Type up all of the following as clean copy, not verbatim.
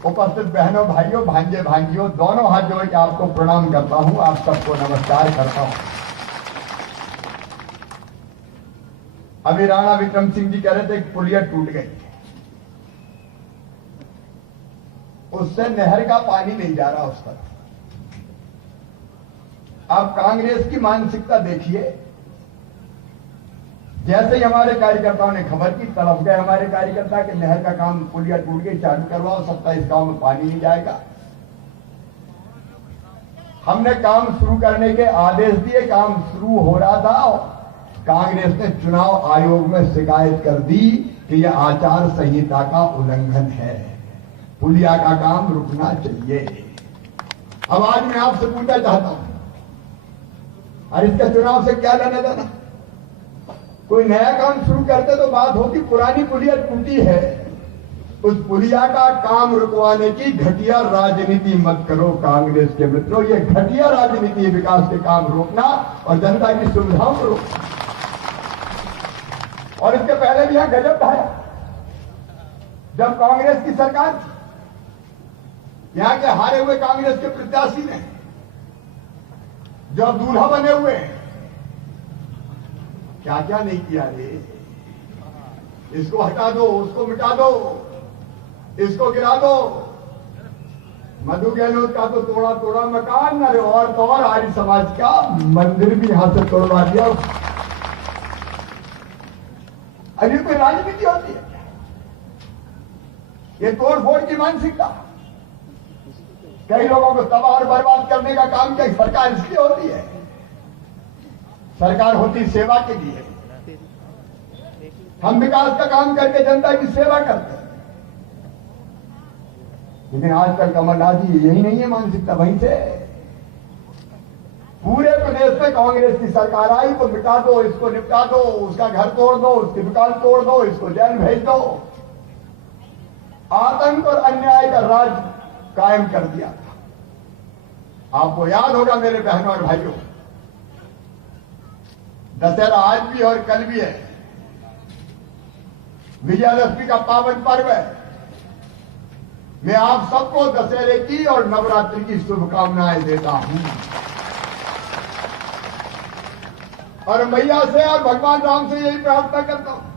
उपस्थित बहनों, भाइयों, भांजे भांजियों, दोनों हाथ जोड़ के आपको प्रणाम करता हूं, आप सबको नमस्कार करता हूं। अभी राणा विक्रम सिंह जी कह रहे थे कि पुलिया टूट गई, उससे नहर का पानी नहीं जा रहा उस तरफ। आप कांग्रेस की मानसिकता देखिए, जैसे ही हमारे कार्यकर्ताओं ने खबर की, तड़प गए हमारे कार्यकर्ता कि नहर का काम, पुलिया टूट गई, चालू करवाओ, 27 गांव में पानी नहीं जाएगा। हमने काम शुरू करने के आदेश दिए, काम शुरू हो रहा था, कांग्रेस ने चुनाव आयोग में शिकायत कर दी कि यह आचार संहिता का उल्लंघन है, पुलिया का काम रुकना चाहिए। अब आज मैं आपसे पूछना चाहता हूं, और इसका चुनाव से क्या लेना देना? कोई नया काम शुरू करते तो बात होती, पुरानी पुलिया टूटी है, उस पुलिया का काम रुकवाने की घटिया राजनीति मत करो कांग्रेस के मित्रों। ये घटिया राजनीति है, विकास के काम रोकना और जनता की सुविधाओं को रोकना। और इसके पहले भी यहां गजब ढाया, जब कांग्रेस की सरकार थी, यहां के हारे हुए कांग्रेस के प्रत्याशी ने, जो दूल्हा बने हुए हैं, क्या क्या नहीं किया रे। इसको हटा दो, उसको मिटा दो, इसको गिरा दो। मधु गहलोत का तो तोड़ा तोड़ा मकान, अरे और तो और आर्य समाज का मंदिर भी यहां से तोड़वा दिया। अभी कोई राजनीति होती है क्या? ये तोड़फोड़ की मानसिकता, कई लोगों को तबाह और बर्बाद करने का काम क्या सरकार इसलिए होती है? सरकार होती सेवा के लिए। हम विकास का काम करके जनता की सेवा करते हैं, लेकिन आजकल कमलनाथ जी यही नहीं है मानसिकता। वहीं से पूरे प्रदेश में कांग्रेस की सरकार आई तो मिटा दो, इसको निपटा दो, उसका घर तोड़ दो, उसकी दुकान तोड़ दो, इसको जेल भेज दो। आतंक और अन्याय का राज कायम कर दिया था। आपको याद होगा मेरे बहनों और भाइयों, दशहरा आज भी और कल भी है, विजयादशमी का पावन पर्व है। मैं आप सबको दशहरे की और नवरात्रि की शुभकामनाएं देता हूं, और मैया से और भगवान राम से यही प्रार्थना करता हूं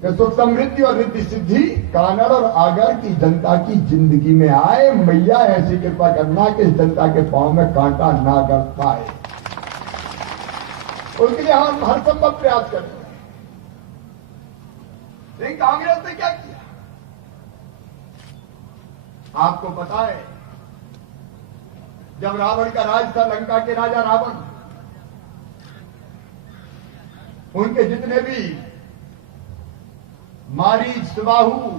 कि सुख समृद्धि और रिद्धि सिद्धि कानड़ और आगर की जनता की जिंदगी में आए। मैया ऐसी कृपा करना कि इस जनता के पांव में कांटा ना गड़ पाए, उसके लिए हम हर संभव प्रयास करते हैं। लेकिन कांग्रेस ने क्या किया आपको पता है? जब रावण का राज था, लंका के राजा रावण, उनके जितने भी मारीच, सुबाहु,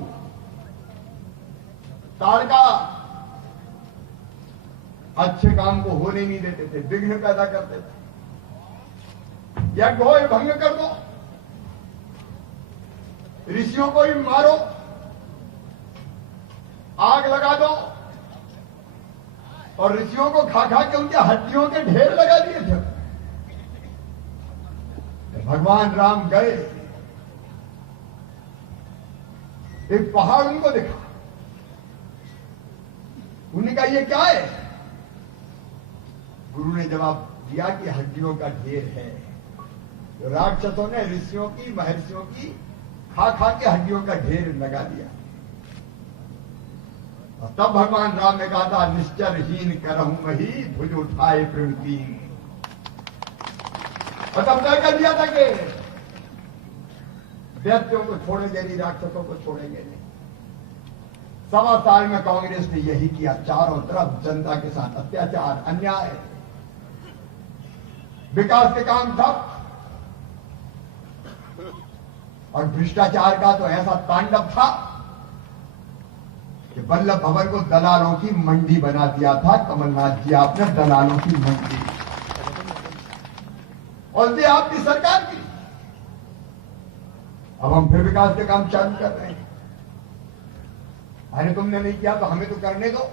तारका अच्छे काम को होने नहीं देते थे, विघ्न पैदा करते थे। या गोय भंग कर दो, ऋषियों को ही मारो, आग लगा दो, और ऋषियों को खा खा के उनके हड्डियों के ढेर लगा दिए थे। भगवान राम गए, एक पहाड़ उनको दिखा, उन्होंने कहा ये क्या है? गुरु ने जवाब दिया कि हड्डियों का ढेर है। तो राक्षसों ने ऋषियों की, महर्षियों की खा खा के हड्डियों का ढेर लगा दिया। और तब भगवान राम ने कहा था, निश्चरहीन करहूं मही, भुज उठाए प्रणती। और तब तय कर दिया था कि दैत्यों को छोड़ेंगे नहीं, राक्षसों को छोड़ेंगे नहीं। 1.25 साल में कांग्रेस ने यही किया, चारों तरफ जनता के साथ अत्याचार, अन्याय, विकास के काम ठप, और भ्रष्टाचार का तो ऐसा तांडव था कि वल्लभ भवन को दलालों की मंडी बना दिया था। कमलनाथ जी, आपने दलालों की मंडी, और ये आपकी सरकार की। अब हम फिर विकास के काम चालू कर रहे हैं। अरे तुमने नहीं किया तो हमें तो करने दो।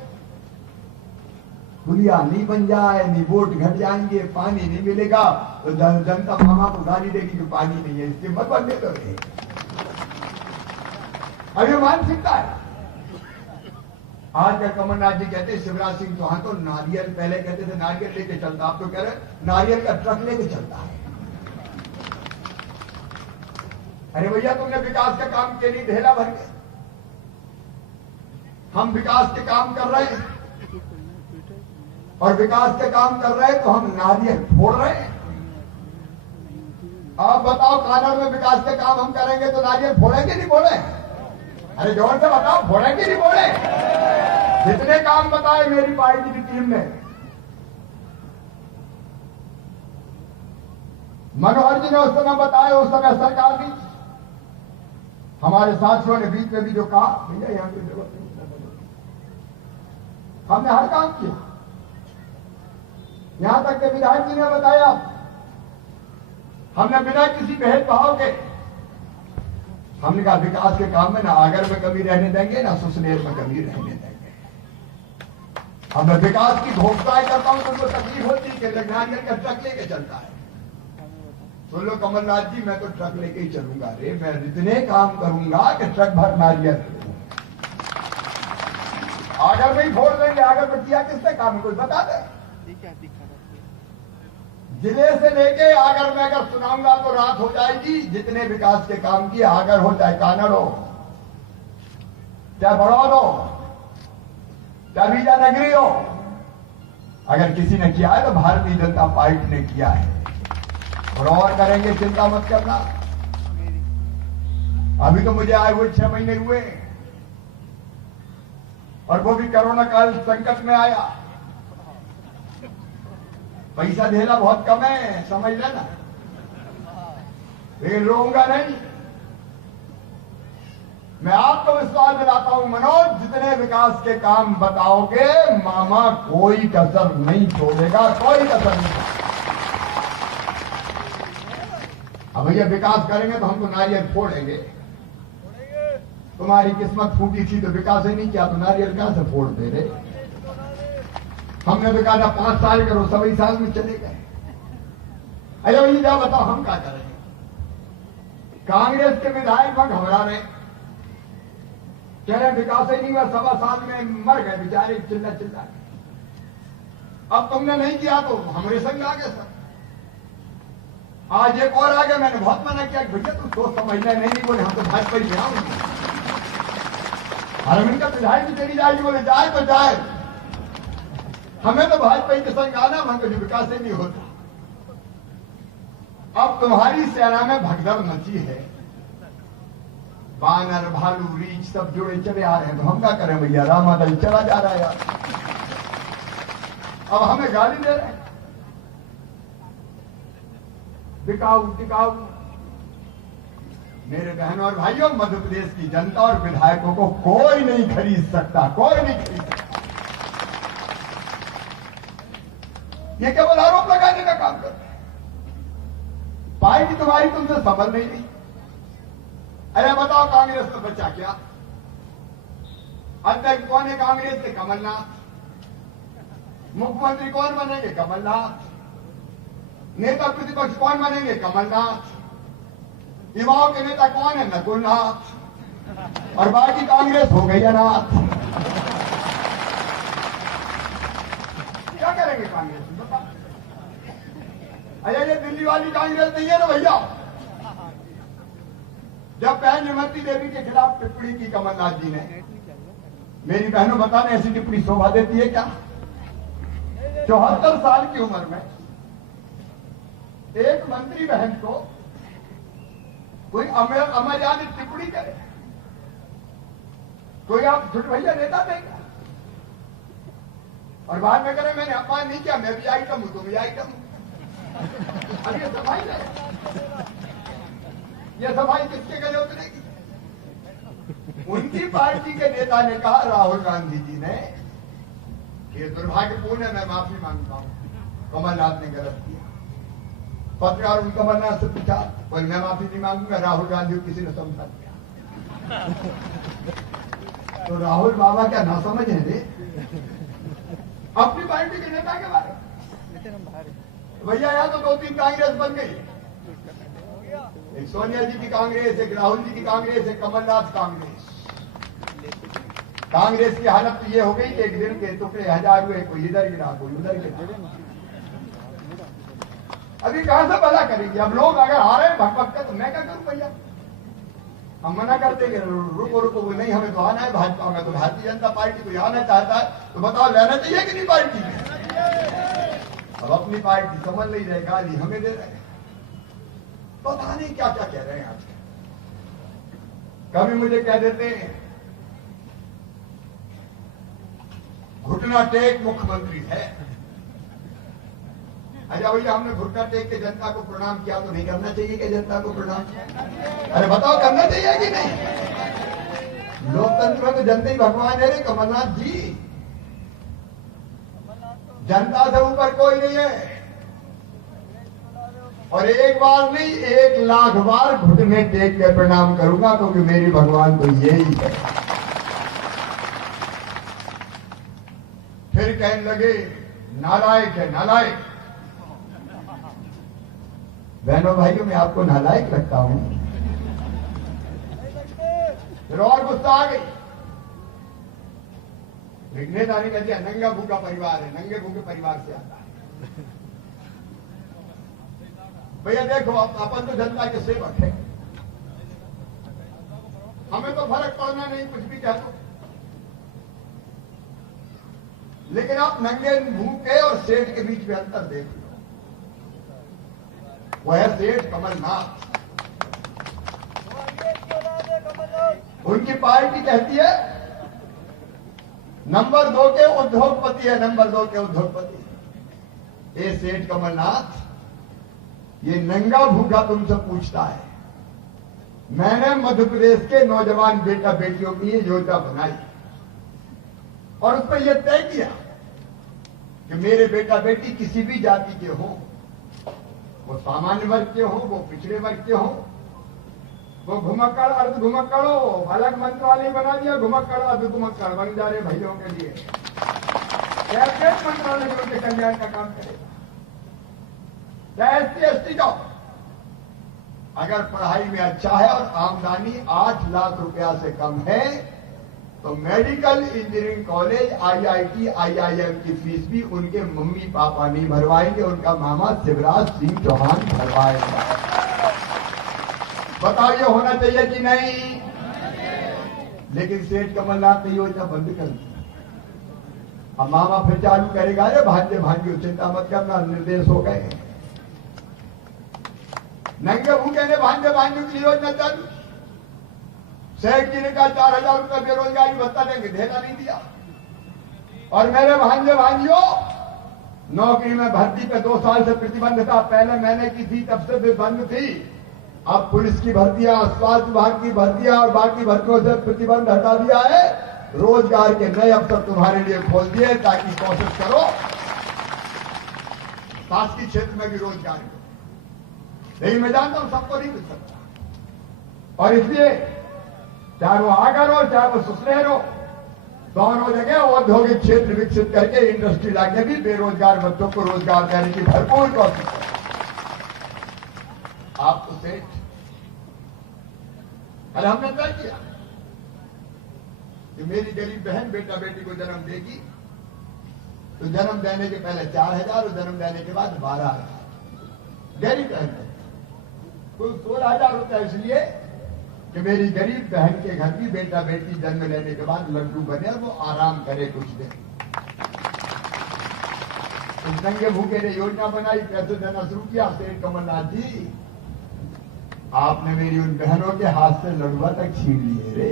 दुनिया नहीं बन जाए, नहीं वोट घट जाएंगे, पानी नहीं मिलेगा तो जनता मामा को गाली देगी कि पानी नहीं है, इसके मत बनने दो रहे। अब ये मानसिकता है। आज का कमलनाथ जी कहते शिवराज सिंह चौहान तो नारियल, पहले कहते थे नारियल लेके चलता, अब तो कह रहे नारियल का ट्रक लेके चलता है। अरे भैया तुमने विकास का काम के लिए ढेला भर के, हम विकास के काम कर रहे हैं और विकास के काम कर रहे हैं तो हम नारियल फोड़ रहे हैं। आप बताओ कानड़ में विकास के काम हम करेंगे तो नारियल फोड़ेंगे नहीं फोड़े? अरे जोर से बताओ फोड़ेंगे नहीं फोड़े? जितने काम बताए मेरी पार्टी की टीम ने, मनोहर जी ने उस समय बताए, उस समय सरकार भी, हमारे साथियों ने बीच में भी जो कहा भैया यहां की जरूरत नहीं, हमने हर काम किया। यहां तक के विधायक जी ने बताया हमने बिना किसी भेदभाव के, हमने कहा विकास के काम में ना आगर में कमी रहने देंगे ना सुसनेर में कमी रहने देंगे। अब मैं विकास की घोषणाएं करता हूं तो उनको तकलीफ होती है कि नारियल का ट्रक लेके चलता है। सुन लो कमलनाथ जी, मैं तो ट्रक लेके ही चलूंगा रे, मैं इतने काम करूंगा कि ट्रक भर नारियल आगर में ही फोड़ देंगे। आगर में किया किसने काम, कोई बता दे? जिले से लेके आगर में अगर सुनाऊंगा तो रात हो जाएगी। जितने विकास के काम किए, आगर हो चाहे कानड़ हो चाहे बड़ौद हो चाहे बीजा नगरी हो, अगर किसी ने किया है तो भारतीय जनता पार्टी ने किया है और करेंगे, चिंता मत करना। अभी तो मुझे आए हुए 6 महीने हुए और वो भी कोरोना काल संकट में आया। पैसा देना बहुत कम है, समझ लेना, लेकिन रोऊंगा नहीं। मैं आपको विश्वास दिलाता हूं मनोज, जितने विकास के काम बताओगे मामा कोई कसर नहीं छोड़ेगा, कोई कसर नहीं। अब भैया विकास करेंगे तो हमको नारियल फोड़ेंगे। तुम्हारी किस्मत फूटी थी तो विकास ही नहीं किया तो नारियल कहां से फोड़ दे रहे? हमने तो कहा था 5 साल करो, 7 साल में चले गए। अरे भैया क्या बताओ हम क्या करेंगे? कांग्रेस के विधायक वहां घबरा रहे, कह रहे विकास ही नहीं हुआ, 7 साल में मर गए बेचारे चिल्ला चिल्ला। अब तुमने नहीं किया तो हमारे संग आ गए सर। आज एक और आ गया, मैंने बहुत मना किया भैया तुम सोच समझना नहीं बोले, हम तो भाजपा ही जाओगे। और इनका विधायक भी चली जाएगी, बोले जाए तो जाए, हमें तो भाजपा के संग आना, हमको जो विकास ही नहीं होता। अब तुम्हारी सेना में भगदड़ मची है, बानर भालू रीछ सब जोड़े चले आ रहे हैं, तो हम क्या करें भैया? रामादल चला जा रहा है यार, अब हमें गाली दे रहे हैं बिकाऊ टिकाऊ। मेरे बहनों और भाइयों, मध्य प्रदेश की जनता और विधायकों को कोई नहीं खरीद सकता, कोई नहीं खरीद सकता। ये केवल आरोप लगाने का काम करते हैं। पार्टी तुम्हारी तुमसे संभल नहीं रही। अरे बताओ कांग्रेस में बचा क्या? अध्यक्ष कौन है कांग्रेस के? कमलनाथ। मुख्यमंत्री कौन बनेंगे? कमलनाथ। नेता प्रतिपक्ष कौन बनेंगे? कमलनाथ। युवाओं के नेता कौन है? नकुलनाथ। और बाकी कांग्रेस हो गई अनाथ। क्या करेंगे कांग्रेस? अरे ये दिल्ली वाली कांग्रेस नहीं है ना भैया। जब बहन हेमंती देवी के खिलाफ टिप्पणी की कमलनाथ जी ने, मेरी बहनों बताने ऐसी टिप्पणी शोभा देती है क्या? 74 साल की उम्र में एक मंत्री बहन को कोई अमर्यादित टिप्पणी करे, कोई आप झूठ भैया नेता देगा और बाद में करें मैंने अपमान नहीं किया, मैं भी आइटम हूं, तुम भी आइटम हूं। अब ये सफाई है, ये सफाई किसके गले उतरेगी? उनकी पार्टी के नेता ने कहा, राहुल गांधी जी ने, कि दुर्भाग्यपूर्ण है, मैं माफी मांगता हूं, कमलनाथ ने गलत किया। पत्रकार उन कमलनाथ से पूछा, बोले मैं माफी नहीं मांगूंगा, राहुल गांधी को किसी ने समझा दिया। तो राहुल बाबा क्या ना समझ है रे अपनी पार्टी के नेता के बारे में? भैया यहां तो 2-3 कांग्रेस बन गई, एक सोनिया जी की कांग्रेस, एक राहुल जी की कांग्रेस, एक कमलनाथ कांग्रेस। कांग्रेस की हालत तो ये हो गई कि एक दिन के टुकड़े 1000 हुए, कोई इधर गिरा कोई उधर गिरा। अभी कहां से भला करेंगे? अब लोग अगर आ रहे हैं भटकते तो मैं क्या करूं भैया? हम मना करते कि रुको रुको, नहीं हमें तो आना है भाजपा में, तो भारतीय जनता पार्टी को आना चाहता है तो बताओ लेना चाहिए कि नहीं पार्टी में? अब अपनी पार्टी समझ नहीं रहे, गाली हमें दे रहे हैं, पता नहीं क्या क्या कह रहे हैं आज। कभी मुझे कह देते हैं घुटना टेक मुख्यमंत्री है। अच्छा भैया, हमने घुटना टेक के जनता को प्रणाम किया तो नहीं करना चाहिए कि जनता को प्रणाम? अरे बताओ करना चाहिए कि नहीं? लोकतंत्र में तो जनता ही भगवान है रे कमलनाथ जी, जनता से ऊपर कोई नहीं है। और एक बार नहीं 1 लाख बार घुटने टेक के प्रणाम करूंगा, क्योंकि मेरी भगवान तो यही है। फिर कहने लगे नालायक है नालायक। बहनों भाइयों, मैं आपको नालायक लगता हूं? फिर और गुस्सा आ गई। एक नेता ने कह दिया नंगा भूखा परिवार है, नंगे भूखे परिवार से आता है। भैया देखो, अपन तो जनता के सेवक है, हमें तो फर्क पड़ना नहीं, कुछ भी कह दो। लेकिन आप नंगे भूखे और सेठ के बीच में अंतर देख लो। वह है सेठ कमलनाथ। उनकी पार्टी कहती है नंबर 2 के उद्योगपति है, नंबर 2 के उद्योगपति। ये सेठ कमलनाथ ये नंगा भूखा तुमसे पूछता है। मैंने मध्य प्रदेश के नौजवान बेटा बेटियों की ये योजना बनाई और उस पर यह तय किया कि मेरे बेटा बेटी किसी भी जाति के हो, वो सामान्य वर्ग के हो, वो पिछड़े वर्ग के हो, वो घुमक्कड़ अर्ध घुमक्कड़ हो, अलग मंत्रालय बना दिया, घुमक्कड़ अर्ध घुमक्कड़ बन जा रहे भाइयों के लिए। कैसे मंत्रालय जो उनके कल्याण का काम करेगा? एसटी एसटी जॉब अगर पढ़ाई में अच्छा है और आमदनी 8 लाख रुपया से कम है तो medical engineering college IIT IIM की फीस भी उनके मम्मी पापा नहीं भरवाएंगे, उनका मामा शिवराज सिंह चौहान भरवाएगा। बताओ ये होना चाहिए कि नहीं? लेकिन सेठ कमलनाथ ने योजना बंद कर दी। अब मामा फिर चालू करेगा, अरे भांजे भांजियों चिंता मत करना, निर्देश हो गए। नंगे भूखे ने भांजे भांजियों की योजना चालू। सेठ जी ने कहा 4000 रुपया बेरोजगारी भत्ता देंगे, देना नहीं दिया। और मेरे भांजे भांजियों, नौकरी में भर्ती पे 2 साल से प्रतिबंध था, पहले मैंने की थी तब से भी बंद थी। अब पुलिस की भर्तियां, स्वास्थ्य विभाग की भर्तियां और बाकी भर्तियों से प्रतिबंध हटा दिया है। रोजगार के नए अवसर तुम्हारे लिए खोल दिए ताकि कोशिश करो शासकीय क्षेत्र में भी रोजगार हो। लेकिन मैं जानता हूं सबको नहीं मिल सकता, और इसलिए चाहे वो आगर हो चाहे वो सुसनेर हो, दोनों जगह औद्योगिक क्षेत्र विकसित करके इंडस्ट्री लाके भी बेरोजगार बच्चों को रोजगार देने की भरपूर कोशिश करें। आप तो सेठ, अरे हमने तय किया कि मेरी गरीब बहन बेटा बेटी को जन्म देगी तो जन्म देने के पहले 4000 और जन्म देने के बाद 12000 गरीब बहन कुल 16000 रुपया, इसलिए कि मेरी गरीब बहन के घर की बेटा बेटी जन्म लेने के बाद लड्डू बने और वो आराम करे कुछ दिन। उस नंगे भूखे ने योजना बनाई, पैसे देना शुरू किया। सेठ कमलनाथ जी, आपने मेरी उन बहनों के हाथ से लड़ुआ तक छीन लिए रे।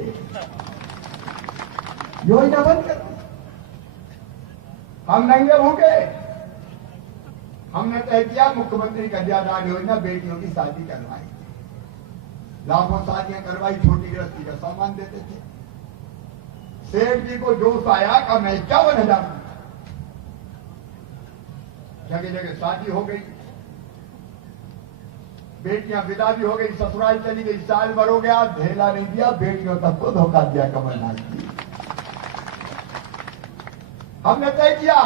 योजना बंद कर दी। हम नंगे भूखे, हमने तय किया मुख्यमंत्री कन्यादान योजना, बेटियों की शादी करवाई, लाखों शादियां करवाई, छोटी गृहस्थी का सामान देते थे। सेठ जी को जोश आया का मैं 51,000 जगह जगह शादी हो गई, बेटियां विदा भी हो गई, ससुराल चली गई, साल भर हो गया, धेला नहीं दिया, बेटियों तक को धोखा दिया कमलनाथ जी। हमने तय किया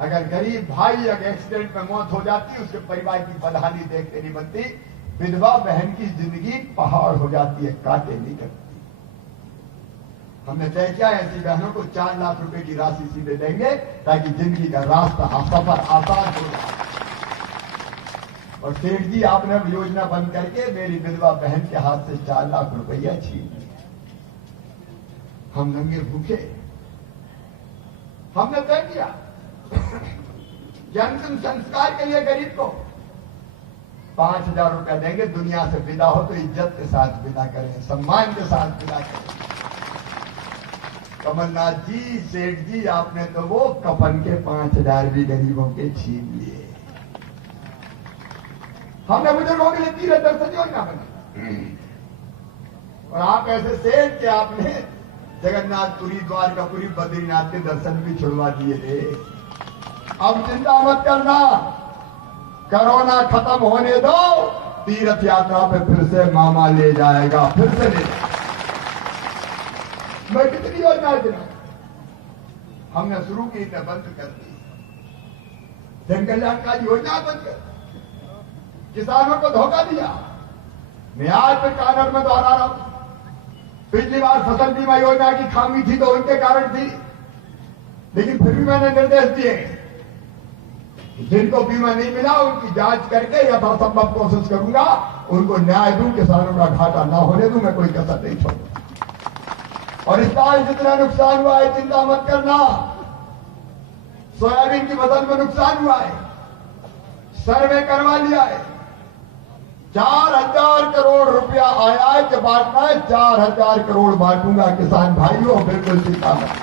अगर गरीब भाई अगर एक्सीडेंट में मौत हो जाती, उसके परिवार की बदहाली देखते नहीं बनती, विधवा बहन की जिंदगी पहाड़ हो जाती है, काटे नहीं करती। हमने तय किया ऐसी बहनों को 4 लाख रुपए की राशि सीधे देंगे ताकि जिंदगी का रास्ता सफर आसान हो जाए। और सेठ जी आपने अब योजना बंद करके मेरी विधवा बहन के हाथ से 4 लाख रुपया छीन लिया। हम नंगे भूखे हमने तय किया कि अंतिम संस्कार के लिए गरीब को 5,000 रुपया देंगे। दुनिया से विदा हो तो इज्जत के साथ विदा करें, सम्मान के साथ विदा करें। कमलनाथ जी, सेठ जी, आपने तो वो कफन के 5,000 भी गरीबों के छीन लिए। हमने बुजुर्गों के लिए तीर्थ दर्शन योजना बनी और आप ऐसे सेठ के आपने जगन्नाथपुरी, द्वारकापुरी, बद्रीनाथ के दर्शन भी छुड़वा दिए थे। अब चिंता मत करना, कोरोना खत्म होने दो, तीर्थ यात्रा पे फिर से मामा ले जाएगा, फिर से ले जाएगा। मैं कितनी योजना दिला हमने शुरू की थे, बंद कर दी। जन कल्याणकारी योजना बंद कर, किसानों को धोखा दिया। मैं आज पे कानड़ में दोहरा रहा हूं, पिछली बार फसल बीमा योजना की खामी थी तो उनके कारण थी, लेकिन फिर भी मैंने निर्देश दिए जिनको बीमा नहीं मिला उनकी जांच करके यथासंभव कोशिश करूंगा उनको न्याय दूं, किसानों का घाटा ना होने दूं, मैं कोई कसर नहीं छोड़ूंगा। और इस साल जितना नुकसान हुआ है चिंता मत करना। सोयाबीन की फसल में नुकसान हुआ है, सर्वे करवा लिया है, 4,000 करोड़ रुपया आया है कि बांटना है, 4,000 करोड़ बांटूंगा किसान भाइयों, बिल्कुल चिंता मत।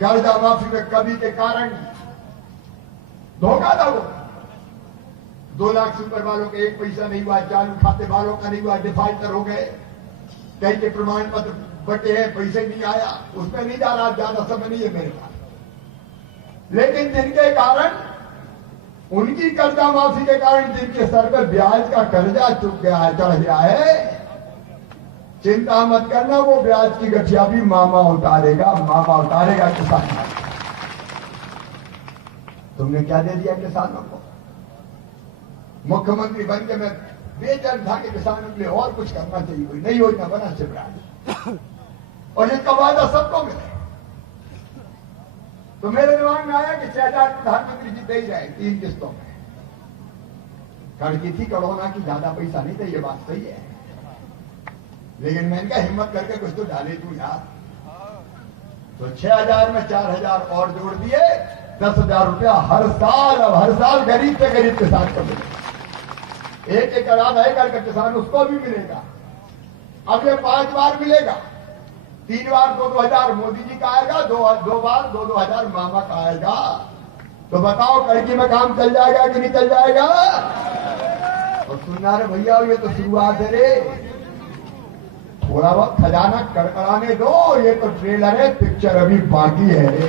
कर्जा माफी में कमी के कारण धोखा था वो। 2 लाख से ऊपर वालों के 1 पैसा नहीं हुआ, चालू खाते वालों का नहीं हुआ, डिफाल्टर हो गए, कई के प्रमाण पत्र बटे हैं, पैसे नहीं आया, उसमें नहीं जा रहा, ज्यादा समय नहीं है मेरे पास। लेकिन जिनके कारण उनकी कर्जा माफी के कारण जिनके सर पर ब्याज का कर्जा चुक गया है, चढ़ गया है, चिंता मत करना, वो ब्याज की गठिया भी मामा उतारेगा, मामा उतारेगा किसान। तुमने क्या दे दिया किसानों को? मुख्यमंत्री बन के मैं बेचैन था कि किसानों के लिए और कुछ करना चाहिए, कोई नई योजना बना शिवराज, और इसका वादा सबको मिले। तो मेरे दिमाग में आया कि 6,000 प्रधानमंत्री जी दे ही जाए 3 किस्तों में। कड़की थी, कोरोना की ज्यादा पैसा नहीं था, ये बात सही है, लेकिन मैंने कहा हिम्मत करके कुछ तो डाले तू यार। तो 6,000 में 4,000 और जोड़ दिए, 10,000 रुपया हर साल। अब हर साल गरीब से गरीब किसान को मिलेगा, 1 एकड़ आधा एकड़ का किसान उसको भी मिलेगा। अब ये 5 बार मिलेगा, 3 बार 2,000 मोदी जी का आएगा, 2 बार 2,000 मामा का आएगा। तो बताओ कड़की में काम चल जाएगा कि नहीं चल जाएगा? और सुनना रे भैया, ये तो शुरुआत है रे, थोड़ा बहुत खजाना कड़कड़ाने दो, ये तो ट्रेलर है, पिक्चर अभी बाकी है रे।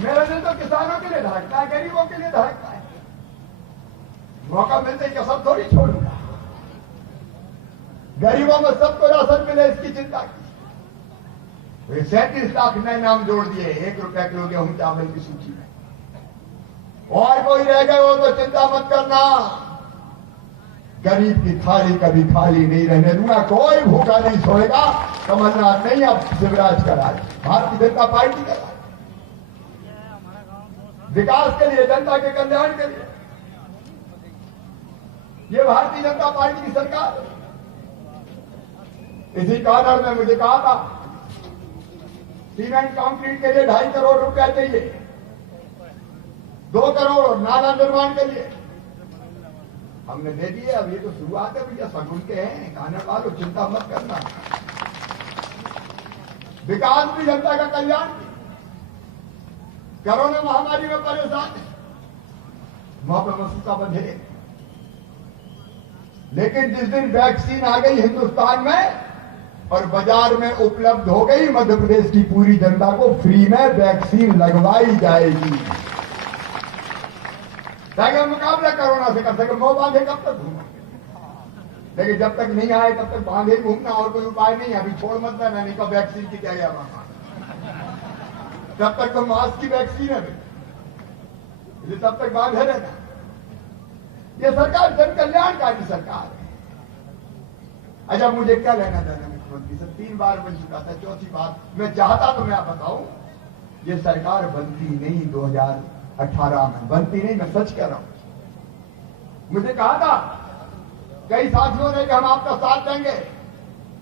मेरा दिल तो किसानों के लिए धड़कता है, गरीबों के लिए धड़कता है। मौका मिलते ही सब थोड़ी छोड़ूंगा, गरीबों में सबको राशन मिले इसकी चिंता की। 37 लाख नए नाम जोड़ दिए 1 रुपया किलो गेहूं चावल की सूची में। और कोई रह गए हो तो चिंता मत करना, गरीब की थाली कभी खाली नहीं रहने दूंगा, कोई भूखा नहीं सोएगा। कमलनाथ नहीं, अब शिवराज का राज, भारतीय जनता पार्टी का राज, विकास के लिए, जनता के कल्याण के लिए, ये भारतीय जनता पार्टी की सरकार है। इसी कारण में मुझे कहा था सीमेंट कंक्रीट के लिए 2.5 करोड़ रुपया चाहिए, 2 करोड़ नाला निर्माण के लिए हमने दे दिए। अब ये तो शुरुआत है भैया, सगुन के हैं खाने वालों, चिंता मत करना। विकास भी, जनता का कल्याण भी। कोरोना महामारी में परेशान है, मौके मसूसा बंधे, लेकिन जिस दिन वैक्सीन आ गई हिंदुस्तान में और बाजार में उपलब्ध हो गई, मध्य प्रदेश की पूरी जनता को फ्री में वैक्सीन लगवाई जाएगी ताकि हम मुकाबला कोरोना से कर सके। मुंह बांधे कब तक घूमना, लेकिन जब तक नहीं आए तब तक बांधे घूमना, और कोई उपाय नहीं है। अभी छोड़ मत देना, नहीं तो वैक्सीन की क्या बात, तब तक तो मास्क की वैक्सीन है, तब तक बांधे रहना। ये सरकार जन कल्याणकारी सरकार है, अच्छा, मुझे क्या लेना देना मुख्यमंत्री से? 3 बार बन चुका था, चौथी बार मैं चाहता तो मैं आप बताऊं, ये सरकार बनती नहीं 2018 में, बनती नहीं, मैं सच कह रहा हूं। मुझे कहा था कई साथियों ने कि हम आपका साथ देंगे,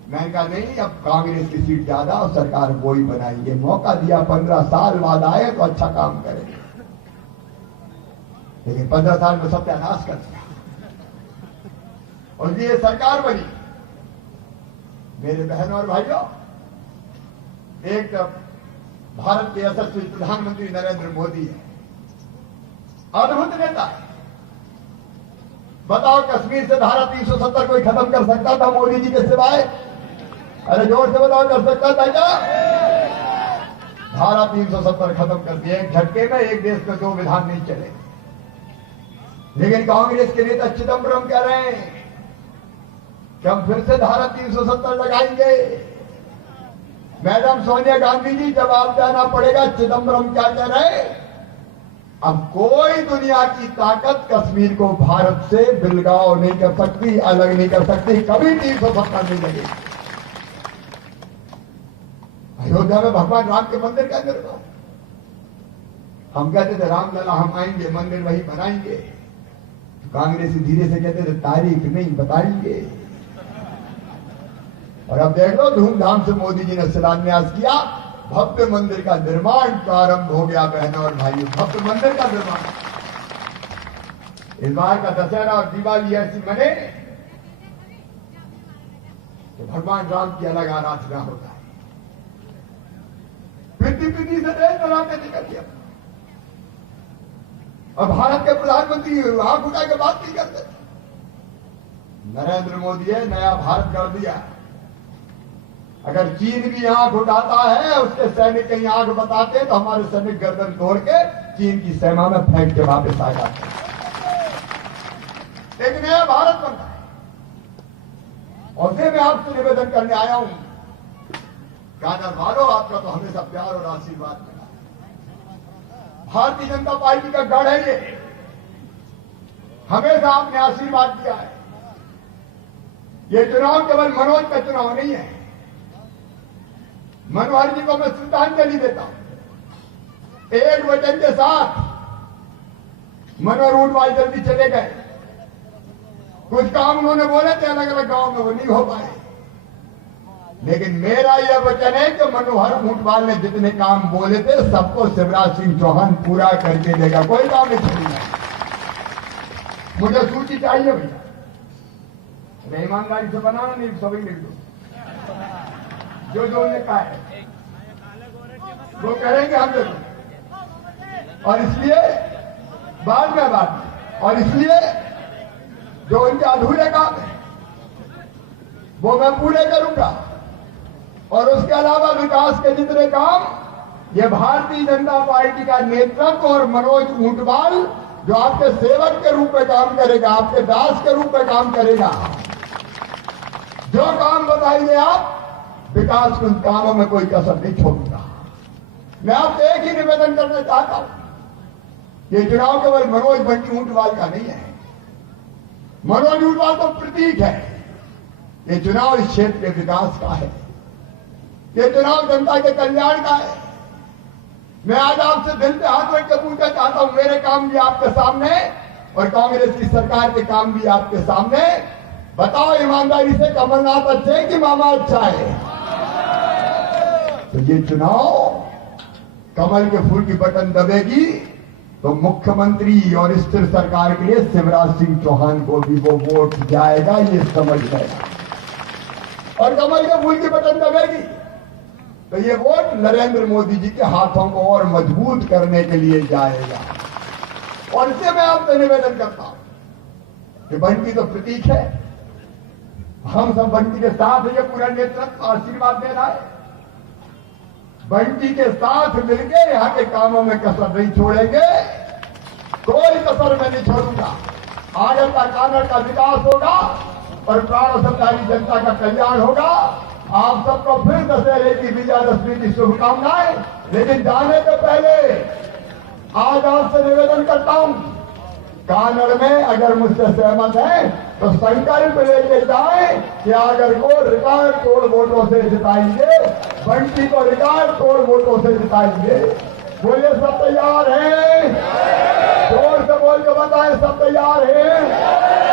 मैंने कहा नहीं, अब कांग्रेस की सीट ज्यादा और सरकार वो ही बनाएंगे। मौका दिया, 15 साल बाद आए तो अच्छा काम करेंगे, लेकिन 15 साल में सत्यानाश कर दिया और ये सरकार बनी। मेरे बहनों और भाइयों, एक तरफ भारत के यशस्वी प्रधानमंत्री नरेंद्र मोदी है, अद्भुत नेता है। बताओ, कश्मीर से धारा 370 कोई खत्म कर सकता था मोदी जी के सिवाय? अरे जोर से बताओ, कर सकता था क्या? धारा 370 खत्म कर दिया एक झटके में, एक देश में 2 विधान नहीं चले। लेकिन कांग्रेस के नेता चिदम्बरम कह रहे हैं कि हम फिर से धारा 370 लगाएंगे। मैडम सोनिया गांधी जी, जवाब देना पड़ेगा। चिदम्बरम क्या कह रहे हैं? अब कोई दुनिया की ताकत कश्मीर को भारत से बिलगाव नहीं कर सकती, अलग नहीं कर सकती, कभी 370 नहीं लगेगी। अयोध्या में भगवान राम के मंदिर का निर्माण, हम कहते थे रामलला हम आएंगे, मंदिर वही बनाएंगे। तो कांग्रेसी धीरे से कहते थे तारीख नहीं बताएंगे। और अब देख लो, धूमधाम से मोदी जी ने शिलान्यास किया, भव्य मंदिर का निर्माण प्रारंभ हो गया। बहनों और भाइयों, भव्य मंदिर का निर्माण। इस बार का दशहरा और दिवाली ऐसी बने तो भगवान राम की अलग आराधना होता है। पृथ्वी से देश बनाते निकल गया। और भारत के प्रधानमंत्री आंख उठा के बात नहीं करते। नरेंद्र मोदी है, नया भारत कर दिया। अगर चीन भी आंख उठाता है, उसके सैनिक कहीं आंख बताते तो हमारे सैनिक गर्दन तोड़ के चीन की सीमा में फेंक के वापस आ जाते हैं। एक नया भारत बनता है। और फिर मैं आपसे निवेदन करने आया हूं, कानर वालों, आपका तो हमेशा प्यार और आशीर्वाद मिला। भारतीय जनता पार्टी का गढ़ है ये, हमेशा आपने आशीर्वाद दिया है। ये चुनाव केवल मनोज का चुनाव नहीं है। मनोहर जी को मैं श्रद्धांजलि देता हूं। एक वचन के साथ मनोहर ऊंटवाल जल्दी चले गए। कुछ काम उन्होंने बोले थे अलग अलग गांव में, वो नहीं हो पाए। लेकिन मेरा यह वचन है कि मनोहर ऊंटवाल ने जितने काम बोले थे सबको शिवराज सिंह चौहान पूरा करके देगा, कोई काम नहीं छोड़ेगा। मुझे सूची चाहिए भैया, ईमानदारी से बनाना, नहीं सभी लिख दो। जो उन्होंने कहा है वो करेंगे हम लोग। और इसलिए बाद में और इसलिए जो उनके अधूरे काम है वो मैं पूरे करूंगा। और उसके अलावा विकास के जितने काम ये भारतीय जनता पार्टी का नेतृत्व और मनोज ऊंटवाल जो आपके सेवक के रूप में काम करेगा, आपके दास के रूप में काम करेगा। जो काम बताइए आप, विकास के उन कामों में कोई कसर नहीं छोड़ूंगा। मैं आपसे एक ही निवेदन करना चाहता हूं, ये चुनाव केवल मनोज बंटी ऊंटवाल का नहीं है। मनोज ऊंटवाल तो प्रतीक है। ये चुनाव इस क्षेत्र के विकास का है। ये चुनाव जनता के कल्याण का है। मैं आज आपसे दिल पे हाथ रख के पूछना चाहता हूं, मेरे काम भी आपके सामने और कांग्रेस की सरकार के काम भी आपके सामने। बताओ ईमानदारी से, कमलनाथ अच्छे है कि मामा अच्छा है? तो ये चुनाव कमल के फूल की बटन दबेगी तो मुख्यमंत्री और स्थिर सरकार के लिए शिवराज सिंह चौहान को भी वो वोट जाएगा, ये समझ लेगा। और कमल के फूल की बटन दबेगी तो ये वोट नरेंद्र मोदी जी के हाथों को और मजबूत करने के लिए जाएगा। और इससे मैं आपसे निवेदन करता हूं कि बंटी तो प्रतीक है, हम सब बंटी के साथ ये पूरा नेतृत्व आशीर्वाद दे रहा है। बंटी के साथ मिलकर यहां के कामों में कसर नहीं छोड़ेंगे, कोई कसर मैं नहीं छोड़ूंगा। आगर का कानड़ का विकास होगा और प्राण सरकारी जनता का कल्याण होगा। आप सबको फिर दशहरे की विजयादशमी की शुभकामनाएं। लेकिन जाने से पहले आज आपसे निवेदन करता हूं, कानड़ में अगर मुझसे सहमत है तो संकल्प लेके जाए कि अगर को रिकॉर्ड तोड़ वोटों से जिताएंगे, बंटी को रिकॉर्ड तोड़ वोटों से जिताएंगे। बोलिए सब तैयार हैं? जोर से बोल के बताएं सब तैयार हैं?